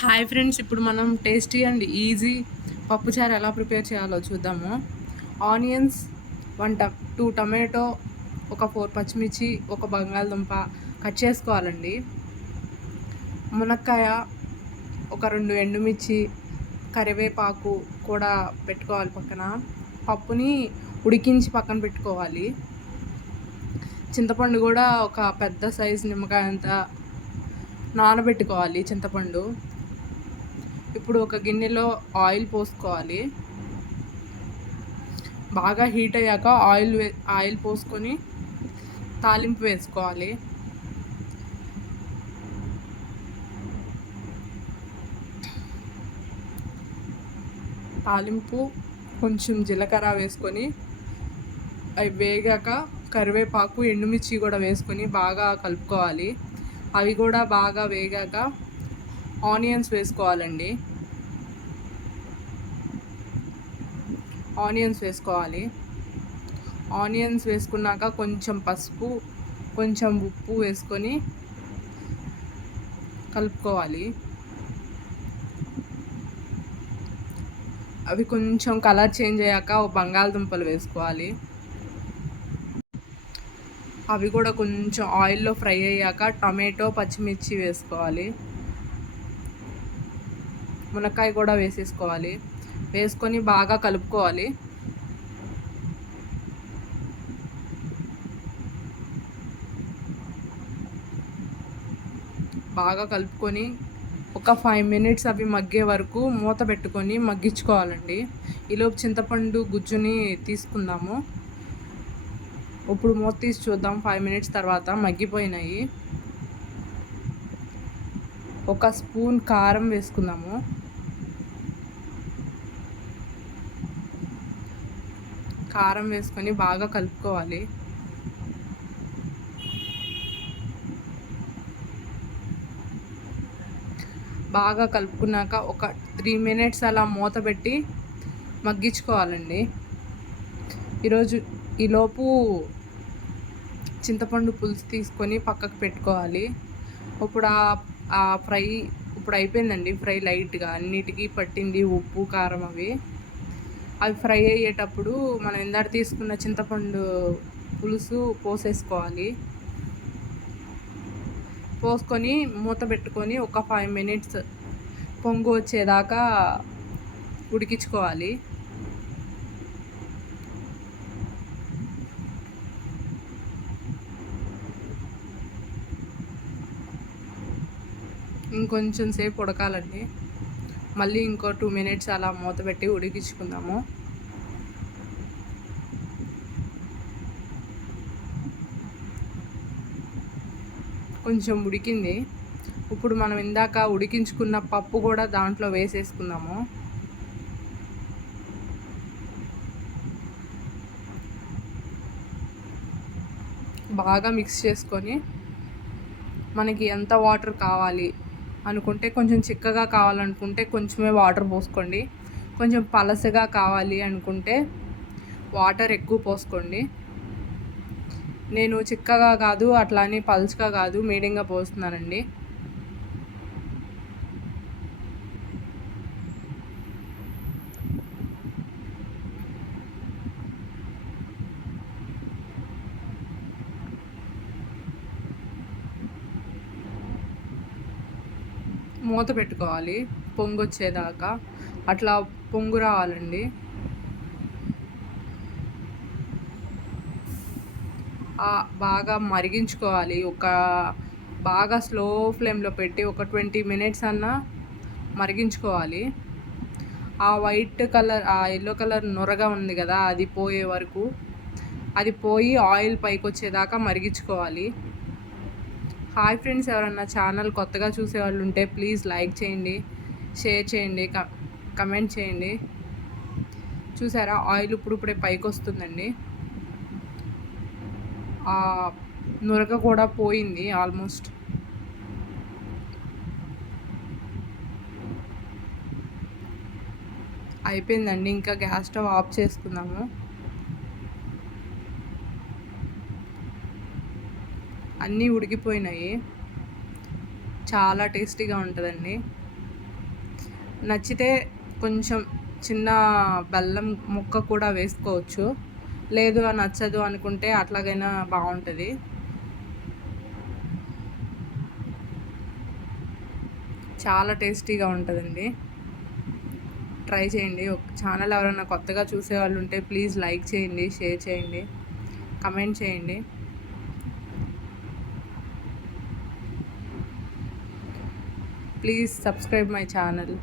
Hi friends, ఇప్పుడు మనం tasty and easy పప్పుచారు ఎలా ప్రిపేర్ చేయాలో చూద్దాము. ఆనియన్స్ 2 టమాటో, ఒక 4 పచ్చిమిర్చి, ఒక బంగాళదుంప కట్ చేసుకోవాలండి. మునక్కాయ, ఒక 2 ఎండుమిర్చి, కరివేపాకు కూడా పెట్టుకోవాలి పక్కన. పప్పుని ఉడికించి పక్కన పెట్టుకోవాలి. చింతపండు కూడా ఒక పెద్ద సైజు నిమ్మకాయ అంత నానబెట్టుకోవాలి చింతపండు. ఇప్పుడు ఒక గిన్నెలో ఆయిల్ పోసుకోవాలి. బాగా హీట్ అయ్యాక ఆయిల్ పోసుకొని తాలింపు వేసుకోవాలి. తాలింపు కొంచెం జీలకర్ర వేసుకొని అవి వేగాక కరివేపాకు, ఎండుమిర్చి కూడా వేసుకొని బాగా కలుపుకోవాలి. అవి కూడా బాగా వేగాక ఆనియన్స్ వేసుకోవాలండి. ఆనియన్స్ వేసుకున్నాక కొంచెం పసుపు, కొంచెం ఉప్పు వేసుకొని కలుపుకోవాలి. అవి కొంచెం కలర్ చేంజ్ అయ్యాక బంగాళదుంపలు వేసుకోవాలి. అవి కూడా కొంచెం ఆయిల్లో ఫ్రై అయ్యాక టమాటో, పచ్చిమిర్చి వేసుకోవాలి. మునక్కాయ కూడా వేసేసుకోవాలి. వేసుకొని బాగా కలుపుకోవాలి. బాగా కలుపుకొని ఒక 5 మినిట్స్ అవి మగ్గే వరకు మూత పెట్టుకొని మగ్గించుకోవాలండి. ఈలోపు చింతపండు గుజ్జుని తీసుకుందాము. ఇప్పుడు మూత తీసి చూద్దాం. 5 మినిట్స్ తర్వాత మగ్గిపోయినాయి. ఒక స్పూన్ కారం వేసుకుందాము. కారం వేసుకొని బాగా కలుపుకోవాలి. బాగా కలుపుకున్నాక ఒక 3 మినిట్స్ అలా మూత పెట్టి మగ్గించుకోవాలండి. ఈలోపు చింతపండు పులుసు తీసుకొని పక్కకు పెట్టుకోవాలి. ఇప్పుడు ఇప్పుడు అయిపోయిందండి ఫ్రై. లైట్గా అన్నిటికీ పట్టింది ఉప్పు, కారం. అవి ఫ్రై అయ్యేటప్పుడు మనం ఇందాక తీసుకున్న చింతపండు పులుసు పోసేసుకోవాలి. పోసుకొని మూత పెట్టుకొని ఒక 5 మినిట్స్ పొంగు వచ్చేదాకా ఉడికించుకోవాలి. ఇంకొంచెం సేపు ఉడకాలండి. మళ్ళీ ఇంకో 2 మినిట్స్ అలా మూత పెట్టి ఉడికించుకుందాము. కొంచెం ఉడికింది. ఇప్పుడు మనం ఇందాక ఉడికించుకున్న పప్పు కూడా దాంట్లో వేసేసుకుందాము. బాగా మిక్స్ చేసుకొని మనకి ఎంత వాటర్ కావాలి అనుకుంటే, కొంచెం చిక్కగా కావాలనుకుంటే కొంచెమే వాటర్ పోసుకోండి. కొంచెం పలసగా కావాలి అనుకుంటే వాటర్ ఎక్కువ పోసుకోండి. నేను చిక్కగా కాదు, అట్లా అని పలుచగా కాదు, మీడియంగా పోస్తున్నానండి. మూత పెట్టుకోవాలి పొంగు వచ్చేదాకా. అట్లా పొంగు రావాలండి. బాగా మరిగించుకోవాలి. బాగా స్లో ఫ్లేమ్లో పెట్టి ఒక 20 మినిట్స్ అన్నా మరిగించుకోవాలి. ఆ వైట్ కలర్, ఆ ఎల్లో కలర్ నొరగా ఉంది కదా, అది పోయే వరకు, అది పోయి ఆయిల్ పైకి వచ్చేదాకా మరిగించుకోవాలి. హాయ్ ఫ్రెండ్స్, ఎవరన్నా ఛానల్ కొత్తగా చూసేవాళ్ళు ఉంటే ప్లీజ్ లైక్ చేయండి, షేర్ చేయండి, కమెంట్ చేయండి. చూసారా, ఆయిల్ ఇప్పుడే పైకి వస్తుందండి. నురగ కూడా పోయింది ఆల్మోస్ట్. అయిపోయిందండి. ఇంకా గ్యాస్ స్టవ్ ఆఫ్ చేసుకుందాము. అన్నీ ఉడికిపోయినాయి. చాలా టేస్టీగా ఉంటుందండి. నచ్చితే కొంచెం చిన్న బెల్లం ముక్క కూడా వేసుకోవచ్చు. లేదు నచ్చదు అనుకుంటే అట్లాగైనా బాగుంటుంది. చాలా టేస్టీగా ఉంటుందండి. ట్రై చేయండి. ఛానల్ ఎవరైనా కొత్తగా చూసేవాళ్ళు ఉంటే ప్లీజ్ లైక్ చేయండి, షేర్ చేయండి, కమెంట్ చేయండి. Please subscribe my channel.